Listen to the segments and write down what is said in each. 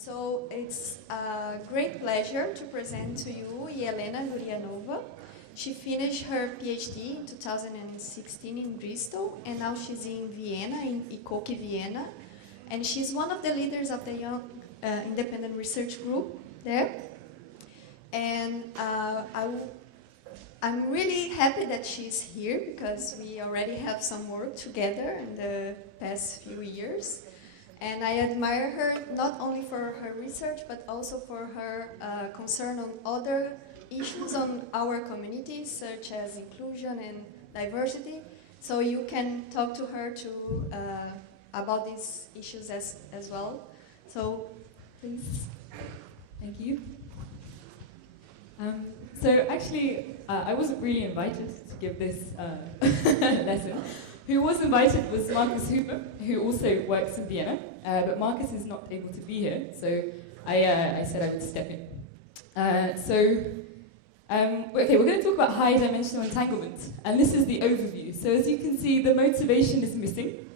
So it's a great pleasure to present to you Yelena Guryanova. She finished her PhD in 2016 in Bristol, and now she's in Vienna, in IQOQI-Vienna. And she's one of the leaders of the Young Independent Research Group there. And I'm really happy that she's here because we already have some work together in the past few years. And I admire her not only for her research, but also for her concern on other issues on our communities, such as inclusion and diversity. So you can talk to her about these issues as well. So please. Thank you. So actually, I wasn't really invited to give this lesson. Who was invited was Marcus Hilbert, who also works in Vienna, but Marcus is not able to be here, so I said I would step in. Okay, we're going to talk about high-dimensional entanglement, and this is the overview. So as you can see, the motivation is missing,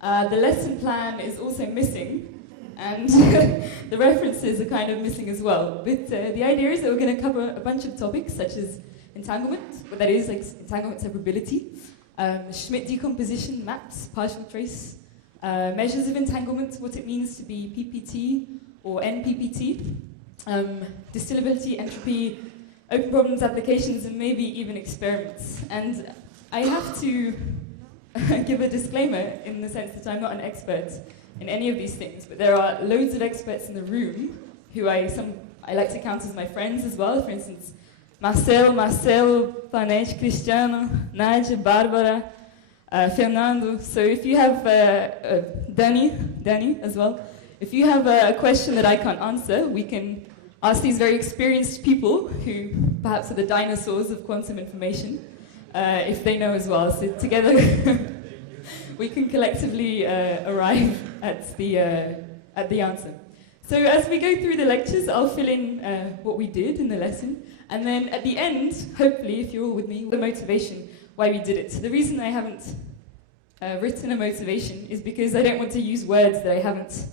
the lesson plan is also missing, and the references are kind of missing as well. But the idea is that we're going to cover a bunch of topics, such as entanglement, what that is, like entanglement separability, Schmidt decomposition, maps, partial trace, measures of entanglement, what it means to be PPT or NPPT, distillability, entropy, open problems applications, and maybe even experiments. And I have to give a disclaimer in the sense that I'm not an expert in any of these things, but there are loads of experts in the room who I like to count as my friends as well. For instance, Marcelo, Panetti, Cristiano, Nadia, Barbara, Fernando. So if you have Danny as well, if you have a question that I can't answer, we can ask these very experienced people who perhaps are the dinosaurs of quantum information, if they know as well. So together we can collectively arrive at the answer. So as we go through the lectures, I'll fill in what we did in the lesson. And then at the end, hopefully, if you're all with me, the motivation, why we did it. The reason I haven't written a motivation is because I don't want to use words that I haven't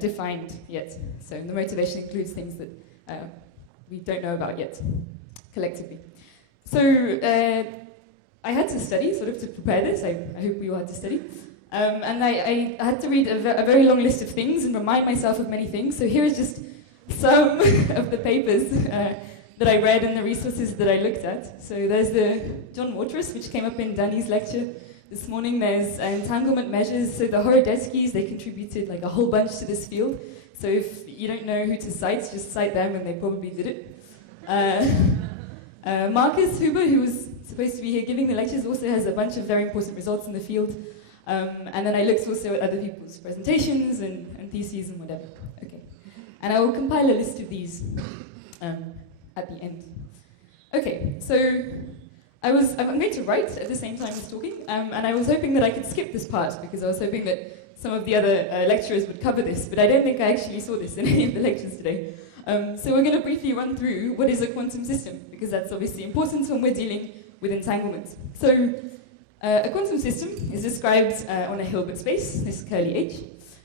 defined yet. So the motivation includes things that we don't know about yet, collectively. So I had to study, sort of, to prepare this. I hope we all had to study. And I had to read a very long list of things and remind myself of many things. So here is just some of the papers that I read and the resources that I looked at. So there's the John Watrous, which came up in Danny's lecture this morning. There's entanglement measures. So the Horodetskis, they contributed like a whole bunch to this field. So if you don't know who to cite, just cite them and they probably did it. Marcus Huber, who was supposed to be here giving the lectures, also has a bunch of very important results in the field. And then I looked also at other people's presentations and theses and whatever. Okay. And I will compile a list of these at the end. Okay, so I'm going to write at the same time as talking, and I was hoping that I could skip this part because I was hoping that some of the other lecturers would cover this, but I don't think I actually saw this in any of the lectures today. So we're going to briefly run through what is a quantum system, because that's obviously important when we're dealing with entanglement. So a quantum system is described on a Hilbert space, this curly H,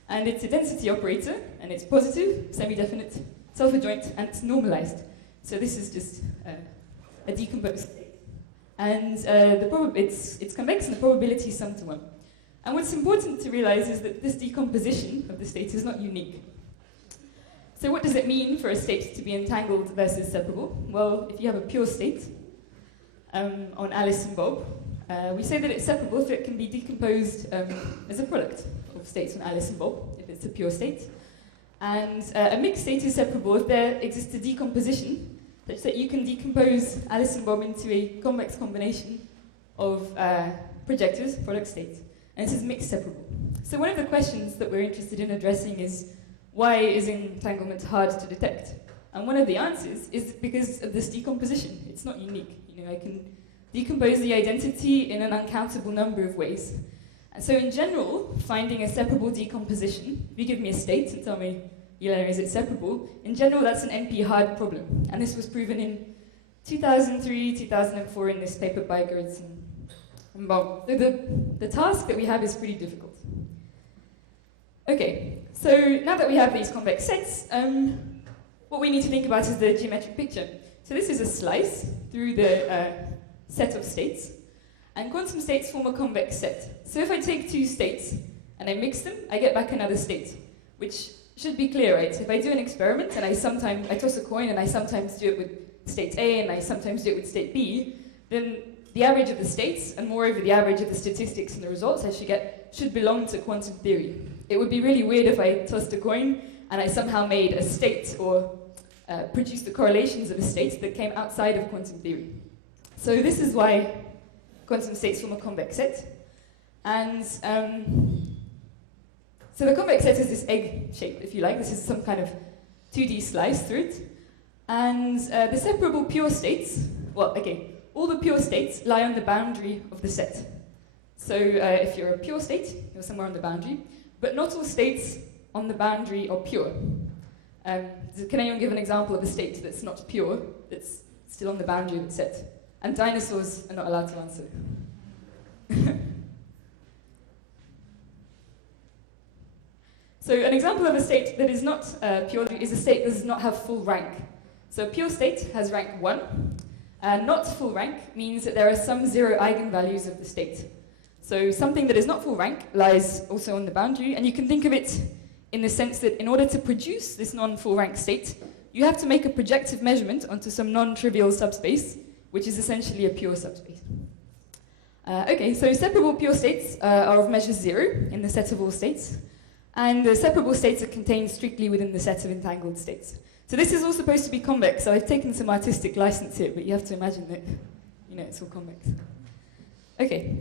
and it's a density operator, and it's positive, semi-definite, self-adjoint, and it's normalized. So this is just a decomposed state. And it's convex and the probability is sum to 1. And what's important to realize is that this decomposition of the state is not unique. So what does it mean for a state to be entangled versus separable? Well, if you have a pure state on Alice and Bob, we say that it's separable if it can be decomposed as a product of states on Alice and Bob, if it's a pure state. And a mixed state is separable if there exists a decomposition such that you can decompose Alice and Bob into a convex combination of projectors, product states. And this is mixed separable. So one of the questions that we're interested in addressing is, why is entanglement hard to detect? And one of the answers is because of this decomposition. It's not unique. I can decompose the identity in an uncountable number of ways. And so in general, finding a separable decomposition, if you give me a state and tell me, Yelena, is it separable? In general, that's an NP hard problem. And this was proven in 2003, 2004 in this paper by Gertz and Baum. So the task that we have is pretty difficult. Okay, So now that we have these convex sets, what we need to think about is the geometric picture. So this is a slice through the set of states, and quantum states form a convex set. So if I take two states and I mix them, I get back another state, which should be clear, right? If I do an experiment and I toss a coin and I sometimes do it with state A and I sometimes do it with state B, then the average of the states, and moreover the average of the statistics and the results I should get, should belong to quantum theory. It would be really weird if I tossed a coin and I somehow made a state or produced the correlations of a state that came outside of quantum theory. So this is why quantum states form a convex set. And so the convex set is this egg shape, if you like. This is some kind of 2D slice through it. And the separable pure states, all the pure states lie on the boundary of the set. So if you're a pure state, you're somewhere on the boundary, but not all states on the boundary are pure. Can anyone give an example of a state that's not pure, that's still on the boundary of the set? And dinosaurs are not allowed to answer. So an example of a state that is not pure is a state that does not have full rank. So a pure state has rank 1. Not full rank means that there are some zero eigenvalues of the state. So something that is not full rank lies also on the boundary, and you can think of it in the sense that in order to produce this non-full rank state, you have to make a projective measurement onto some non-trivial subspace, which is essentially a pure subspace. So separable pure states are of measure 0 in the set of all states, and the separable states are contained strictly within the set of entangled states. So this is all supposed to be convex, so I've taken some artistic license here, but you have to imagine that, it's all convex. Okay.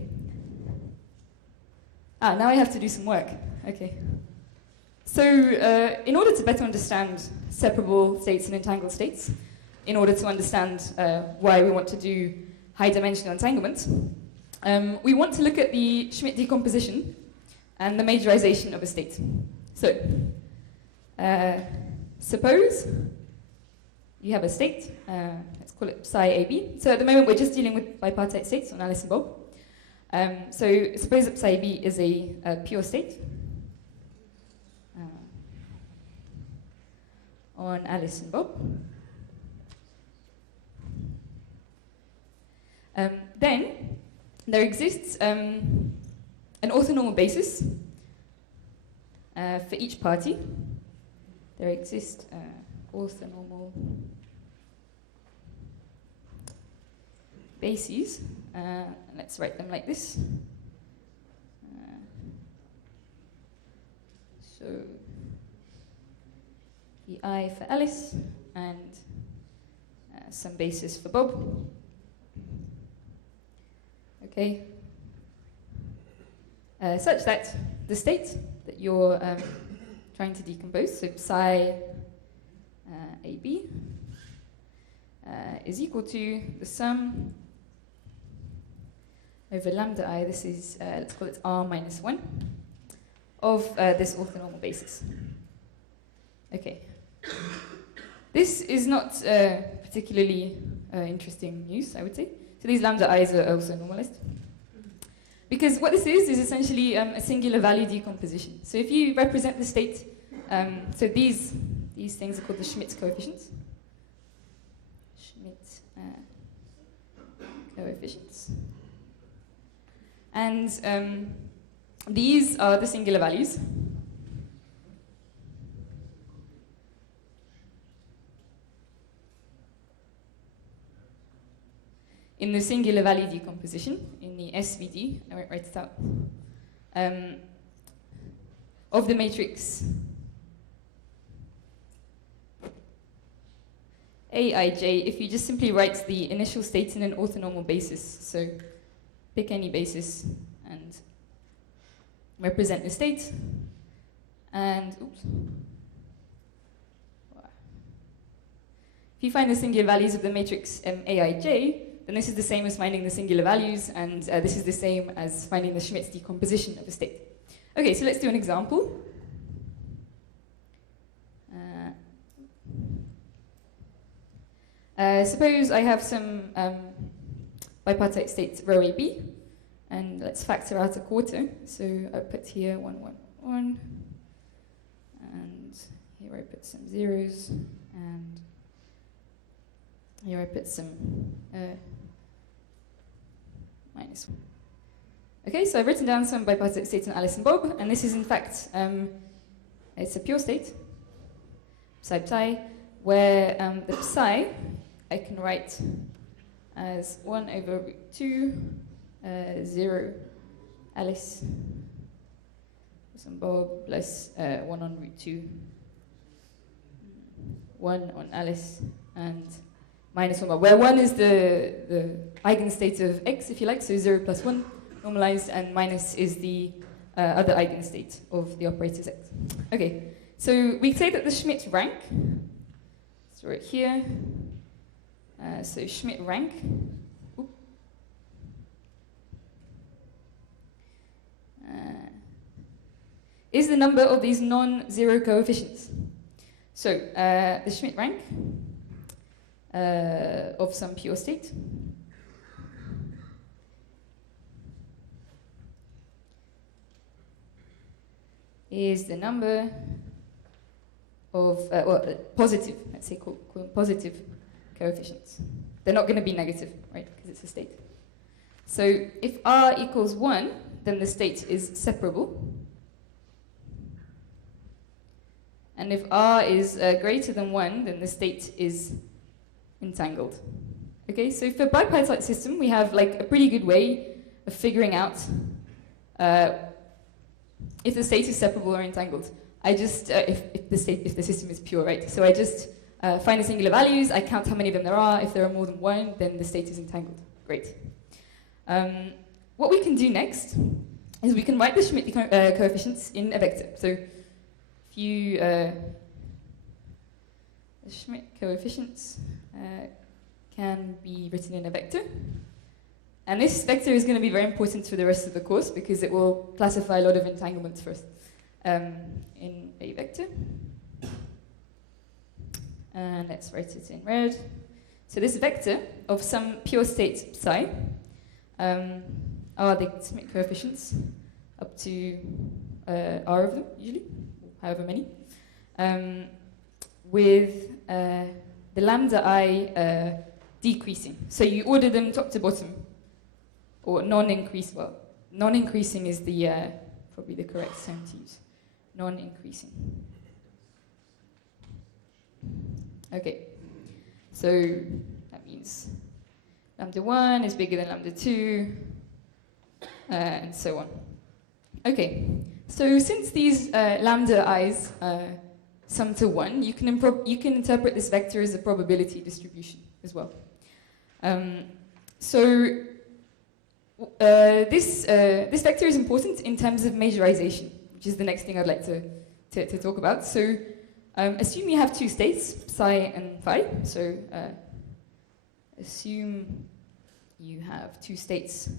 Now I have to do some work. Okay. So in order to better understand separable states and entangled states, in order to understand why we want to do high-dimensional entanglement, we want to look at the Schmidt decomposition and the majorization of a state. So, suppose you have a state, let's call it psi AB. So at the moment we're just dealing with bipartite states on Alice and Bob. So suppose that psi AB is a pure state on Alice and Bob. Then there exists an orthonormal basis for each party. There exist orthonormal bases. Let's write them like this. So the I for Alice and some basis for Bob. Okay. Such that the state that you're trying to decompose, so psi AB, is equal to the sum over lambda I, this is, let's call it R minus 1, of this orthonormal basis. Okay. This is not particularly interesting news, I would say. So these lambda i's are also normalized. Because what this is essentially a singular value decomposition. So if you represent the state, so these things are called the Schmidt coefficients. Schmidt coefficients. And these are the singular values. In the singular value decomposition, in the SVD, I won't write it out, of the matrix Aij, if you just simply write the initial state in an orthonormal basis, so pick any basis and represent the state, and if you find the singular values of the matrix Aij, then this is the same as finding the singular values, and this is the same as finding the Schmidt decomposition of a state. Okay, so let's do an example. Suppose I have some bipartite states rho AB, and let's factor out a quarter. So I put here 1, 1, 1, here I put some zeros, and here I put some minus 1. Okay, so I've written down some bipartite states on Alice and Bob, and this is in fact, it's a pure state, psi, where the psi I can write as 1 over root 2, 0 Alice and Bob plus 1 on root 2, 1 on Alice, and minus 1 Bob, where 1 is the eigenstate of x, if you like, so 0 plus 1 normalized, and minus is the other eigenstate of the operator z. Okay, so we say that the Schmidt rank, so right here, so Schmidt rank, is the number of these non-zero coefficients. So the Schmidt rank of some pure state is the number of, positive, let's say call them positive coefficients. They're not going to be negative, right, because it's a state. So if R equals 1, then the state is separable. And if R is greater than 1, then the state is entangled. Okay, so for bipartite system, we have like a pretty good way of figuring out if the state is separable or entangled. I just, if the system is pure, right? So I just find the singular values, I count how many of them there are. If there are more than 1, then the state is entangled. Great. What we can do next is we can write the Schmidt coefficients in a vector. So if you, the Schmidt coefficients can be written in a vector. And this vector is going to be very important for the rest of the course because it will classify a lot of entanglements first in a vector. And let's write it in red. So this vector of some pure state psi are the Schmidt coefficients up to R of them, usually, however many, with the lambda I decreasing. So you order them top to bottom, or non-increasing. Well, non-increasing is the probably the correct term to use. Non-increasing. Okay, so that means lambda 1 is bigger than lambda 2, and so on. Okay, so since these lambda i's sum to 1, you can interpret this vector as a probability distribution as well. This vector is important in terms of majorization, which is the next thing I'd like to talk about. So assume you have two states, psi and phi. So assume you have two states,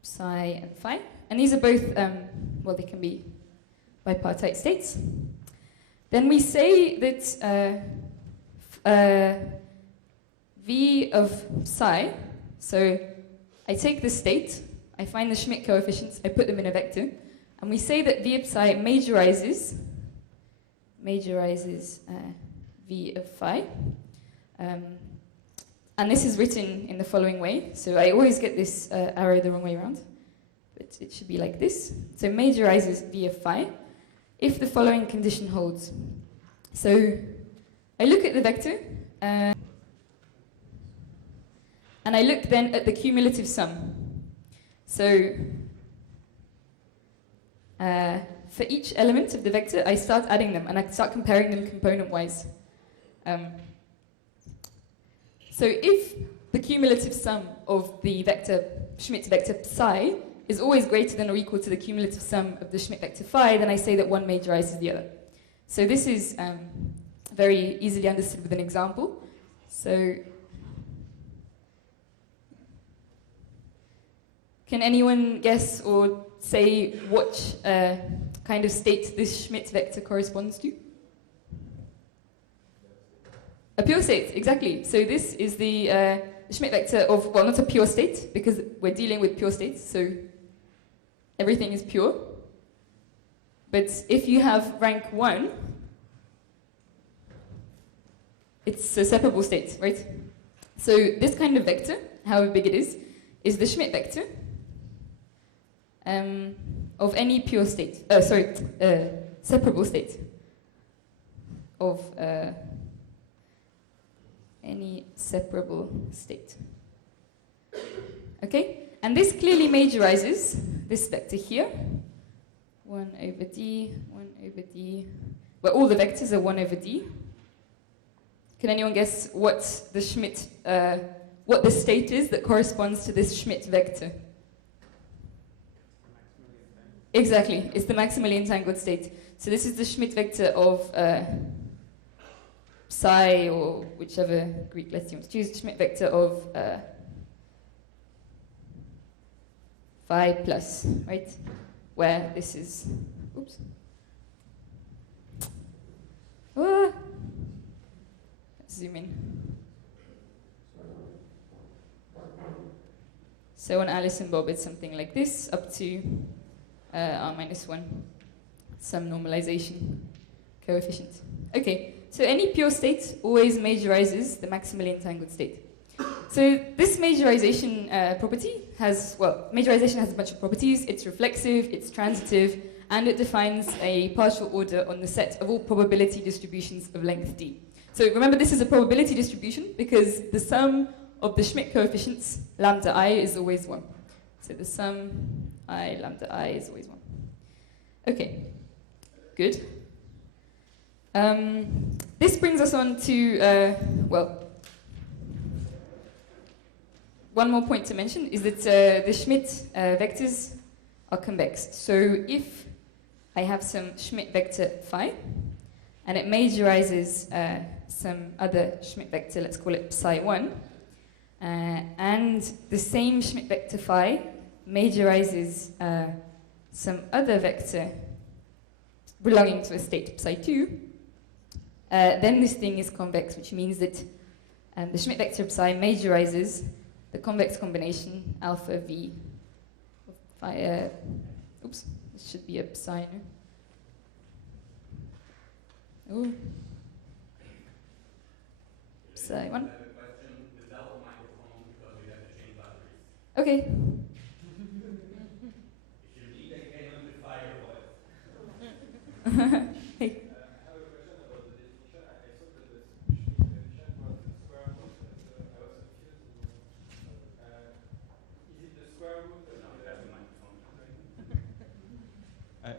psi and phi. And these are both, well, they can be bipartite states. Then we say that V of psi, so I take the state, I find the Schmidt coefficients, I put them in a vector, and we say that V of psi majorizes V of phi. And this is written in the following way. So I always get this arrow the wrong way around, but it should be like this. So majorizes V of phi if the following condition holds. So I look at the vector, and I look then at the cumulative sum. So for each element of the vector, I start adding them, and I start comparing them component-wise. So if the cumulative sum of the vector, Schmidt vector psi, is always greater than or equal to the cumulative sum of the Schmidt vector phi, then I say that one majorizes the other. So this is very easily understood with an example. So can anyone guess or say what kind of state this Schmidt vector corresponds to? A pure state, exactly. So this is the Schmidt vector of, well, not a pure state, because we're dealing with pure states, so everything is pure. But if you have rank 1, it's a separable state, right? So this kind of vector, however big it is the Schmidt vector of any pure state. Separable state of any separable state. Okay, and this clearly majorizes this vector here. 1 over d, 1 over d, where all the vectors are 1 over d. Can anyone guess what the Schmidt, what the state is that corresponds to this Schmidt vector? Exactly, it's the maximally entangled state. So this is the Schmidt vector of psi, or whichever Greek letter you want to choose, Schmidt vector of phi plus, right? Where this is, oops. Ah. Let's zoom in. So on Alice and Bob, it's something like this, up to r minus 1, some normalization coefficient. Okay, so any pure state always majorizes the maximally entangled state. So this majorization property has, well, majorization has a bunch of properties. It's reflexive, it's transitive, and it defines a partial order on the set of all probability distributions of length d. So remember, this is a probability distribution because the sum of the Schmidt coefficients, lambda I, is always 1. So the sum I, lambda I, is always 1. Okay, good. This brings us on to, well, one more point to mention is that the Schmidt vectors are convex. So if I have some Schmidt vector phi, and it majorizes some other Schmidt vector, let's call it psi1, and the same Schmidt vector phi majorizes some other vector belonging to a state psi2, then this thing is convex, which means that the Schmidt vector psi majorizes the convex combination alpha v of phi, oops, this should be a psi, no? Ooh. Psi1. Okay. Hey.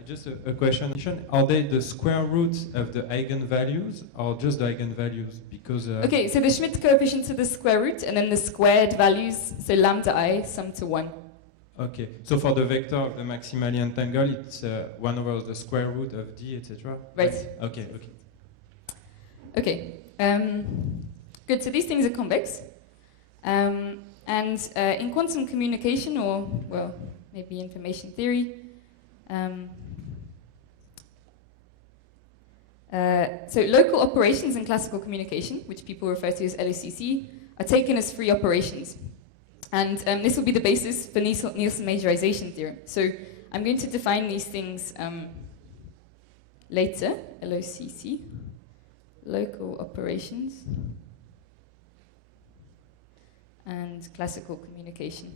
Just a question. Are they the square root of the eigenvalues or just the eigenvalues? Because okay, so the Schmidt coefficients are the square root, and then the squared values, so lambda I, sum to 1. Okay, so for the vector of the maximally entangled, it's 1 over the square root of d, etc. Right. Okay, okay. Okay. Good, so these things are convex. And in quantum communication, or, well, maybe information theory, so local operations in classical communication, which people refer to as LOCC, are taken as free operations. And this will be the basis for Nielsen majorization theorem. So I'm going to define these things later, LOCC, local operations, and classical communication.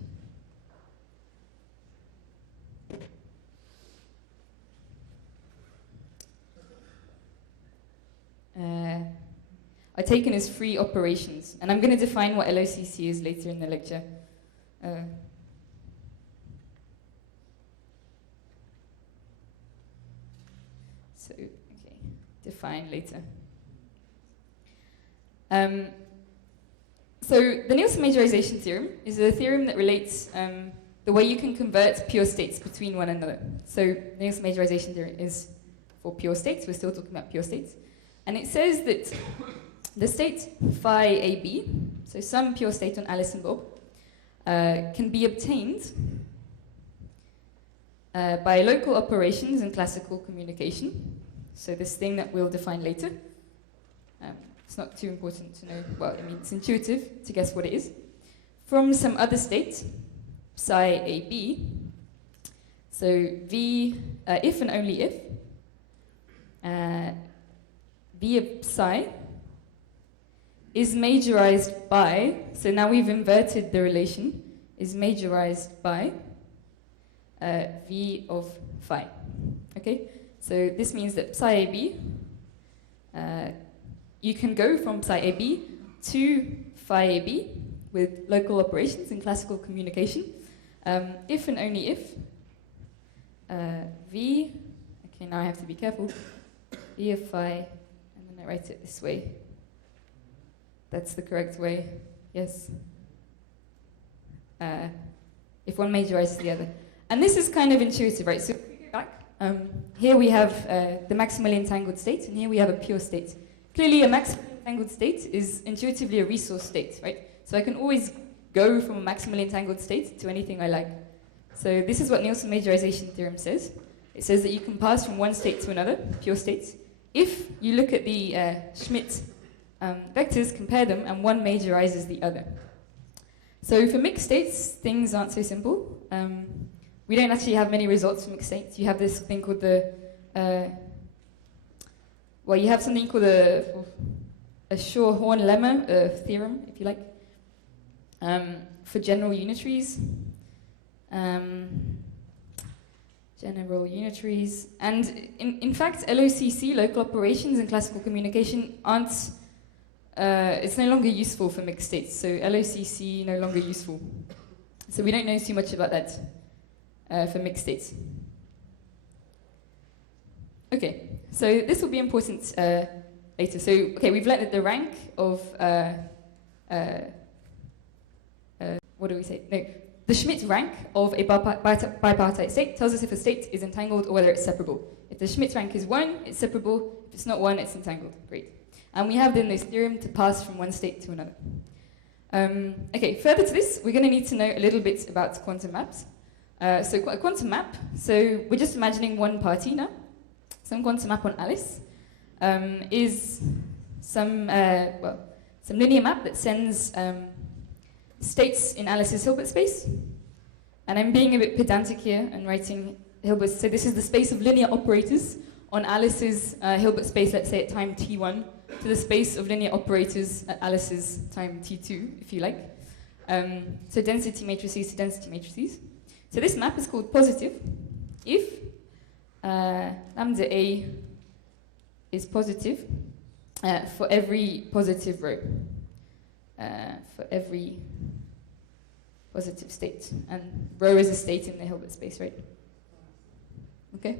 Are taken as free operations. And I'm going to define what LOCC is later in the lecture. So, okay, define later. So the Nielsen majorization theorem is a theorem that relates the way you can convert pure states between one another. So the Nielsen majorization theorem is for pure states. We're still talking about pure states. And it says that the state phi AB, so some pure state on Alice and Bob, can be obtained by local operations in classical communication. So this thing that we'll define later. It's not too important to know, well, I mean, it's intuitive to guess what it is. From some other state, psi AB, so V, if and only if, V of psi is majorized by, so now we've inverted the relation, is majorized by V of phi. Okay? So this means that psi AB, you can go from psi AB to phi AB with local operations in classical communication, if and only if V, okay, now I have to be careful, V of phi, and then I write it this way. That's the correct way, yes. If one majorizes the other. And this is kind of intuitive, right? So if we go back, here we have the maximally entangled state, and here we have a pure state. Clearly, a maximally entangled state is intuitively a resource state, right? So I can always go from a maximally entangled state to anything I like. So this is what Nielsen majorization theorem says. It says that you can pass from one state to another, pure states, if you look at the Schmidt vectors, compare them, and one majorizes the other. So for mixed states, things aren't so simple. We don't actually have many results for mixed states. You have this thing called the, you have something called a Shor-Horn-Lemma theorem, if you like, for general unitaries. General unitaries. And in fact, LOCC, local operations in classical communication, aren't, it's no longer useful for mixed states. So LOCC, no longer useful. So we don't know too much about that for mixed states. Okay, so this will be important later. So, okay, we've learned that the rank of, what do we say? No, the Schmidt rank of a bipartite state tells us if a state is entangled or whether it's separable. If the Schmidt rank is 1, it's separable. If it's not 1, it's entangled. Great. And we have then this theorem to pass from one state to another. Okay, further to this, we're going to need to know a little bit about quantum maps. So a quantum map, so we're just imagining one party now. Some quantum map on Alice is some linear map that sends states in Alice's Hilbert space. And I'm being a bit pedantic here and writing Hilbert. So this is the space of linear operators on Alice's Hilbert space, let's say at time t1, to the space of linear operators at Alice's time t2, if you like. So density matrices to density matrices. So this map is called positive if lambda A is positive for every positive row, for every positive state. And rho is a state in the Hilbert space, right? Okay.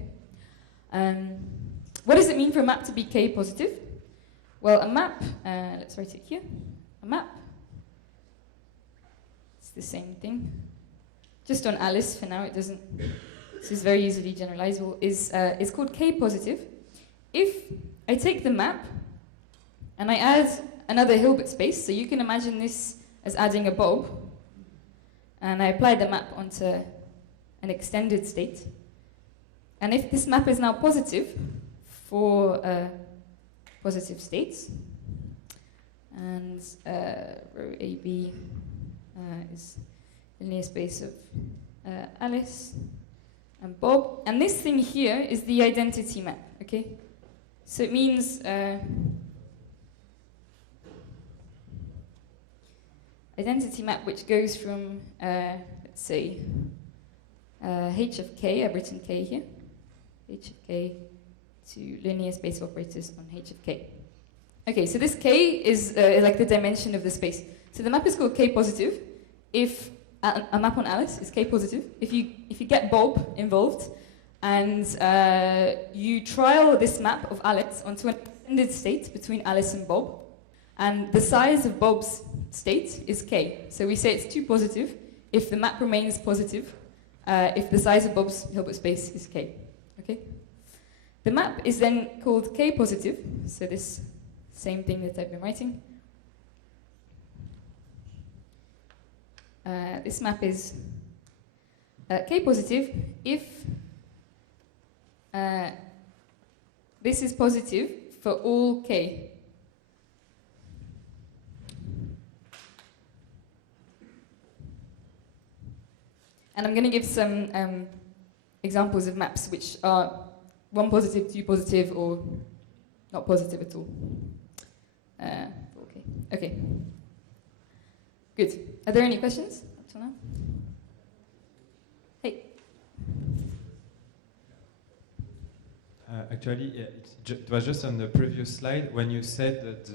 What does it mean for a map to be K positive? Well, a map, let's write it here. A map, it's the same thing. Just on Alice for now, it doesn't, this is very easily generalizable, is called K positive. If I take the map and I add another Hilbert space, so you can imagine this as adding a bulb, and I apply the map onto an extended state. And if this map is now positive for positive states, and row AB is the linear space of Alice and Bob, and this thing here is the identity map, okay? So it means identity map which goes from, let's say, h of k, I've written k here, h of k to linear space operators on h of k. Okay, so this k is like the dimension of the space. So the map is called k positive if a map on Alice is k positive. If you get Bob involved and you trial this map of Alice onto an extended state between Alice and Bob, and the size of Bob's state is k. So we say it's 2 positive if the map remains positive, if the size of Bob's Hilbert space is k. Okay? The map is then called k positive, so this same thing that I've been writing. This map is k positive if this is positive for all k. And I'm going to give some examples of maps which are 1 positive, 2 positive, or not positive at all. Okay. Okay. Good. Are there any questions up till now? Hey. Actually, yeah, it was just on the previous slide when you said that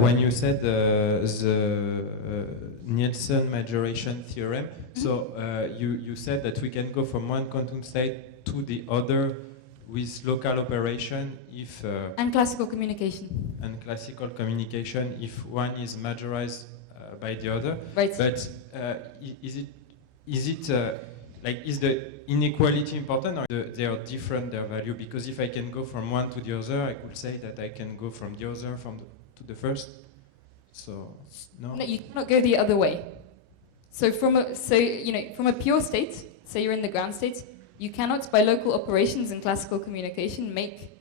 when you said the Nielsen majoration theorem. Mm-hmm. So you said that we can go from one quantum state to the other with local operation if and classical communication. And classical communication if one is majorized by the other. Right. But is the inequality important, or they are different, their value? Because if I can go from one to the other, I could say that I can go from the other to the first. So no. No, you cannot go the other way. So from a pure state, say you're in the ground state, you cannot, by local operations and classical communication, make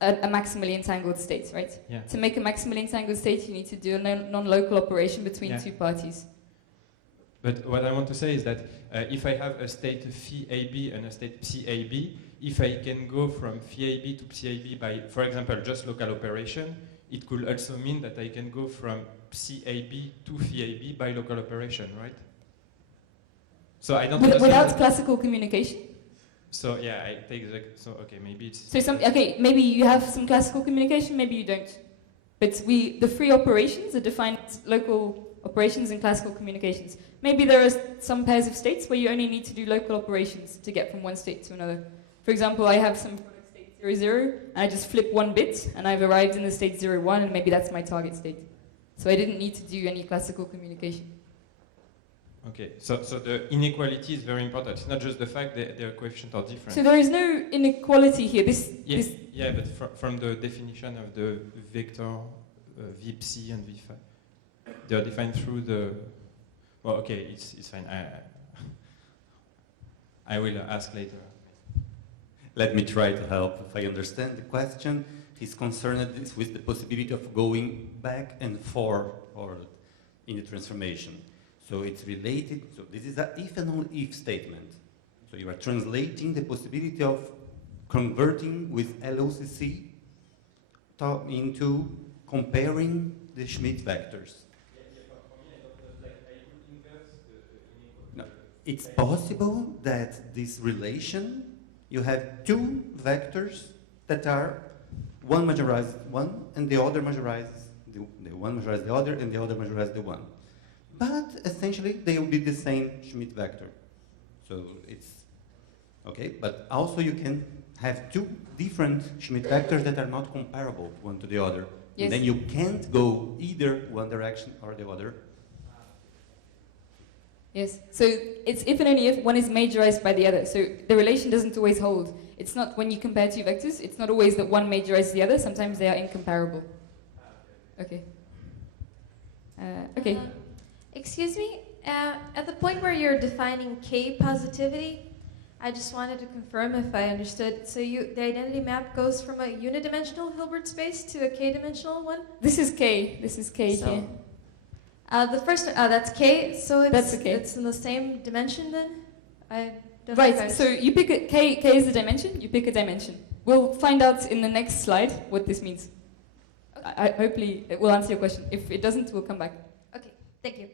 a maximally entangled state, right? Yeah. To make a maximally entangled state, you need to do a non-local operation between two parties. But what I want to say is that if I have a state phi AB and a state psi AB, if I can go from phi AB to psi AB by, for example, just local operation, it could also mean that I can go from psi AB to phi AB by local operation, right? So I don't understand. Without classical communication? So yeah, I take okay, maybe it's... So maybe you have some classical communication, maybe you don't. But the free operations are defined as local operations and classical communications. Maybe there are some pairs of states where you only need to do local operations to get from one state to another. For example, I have some product state 0, 0, and I just flip one bit, and I've arrived in the state 0, 1, and maybe that's my target state. So I didn't need to do any classical communication. Okay, so the inequality is very important. It's not just the fact that their coefficients are different. So there is no inequality here. Yeah, but from the definition of the vector v psi and v phi, they are defined through the... Well, okay, it's fine. I will ask later. Let me try to help. If I understand the question, he's concerned with the possibility of going back and forth in the transformation. So it's related, so this is an if and only if statement. So you are translating the possibility of converting with LOCC into comparing the Schmidt vectors. No, it's possible that this relation, you have two vectors that are one majorizes one and the other majorizes the one majorizes the other and the other majorizes the one. But essentially, they will be the same Schmidt vector. So it's okay, but also you can have two different Schmidt vectors that are not comparable one to the other. Yes. And then you can't go either one direction or the other. Yes, so it's if and only if one is majorized by the other. So the relation doesn't always hold. It's not when you compare two vectors, it's not always that one majorizes the other. Sometimes they are incomparable. Okay. Okay. Excuse me, at the point where you're defining K positivity, I just wanted to confirm if I understood. So the identity map goes from a unidimensional Hilbert space to a K-dimensional one? This is K. This is K so, here. The first, that's K, so that's okay. It's in the same dimension then? Right, so you pick a K is the dimension, you pick a dimension. We'll find out in the next slide what this means. Okay. Hopefully it will answer your question. If it doesn't, we'll come back. Okay, thank you.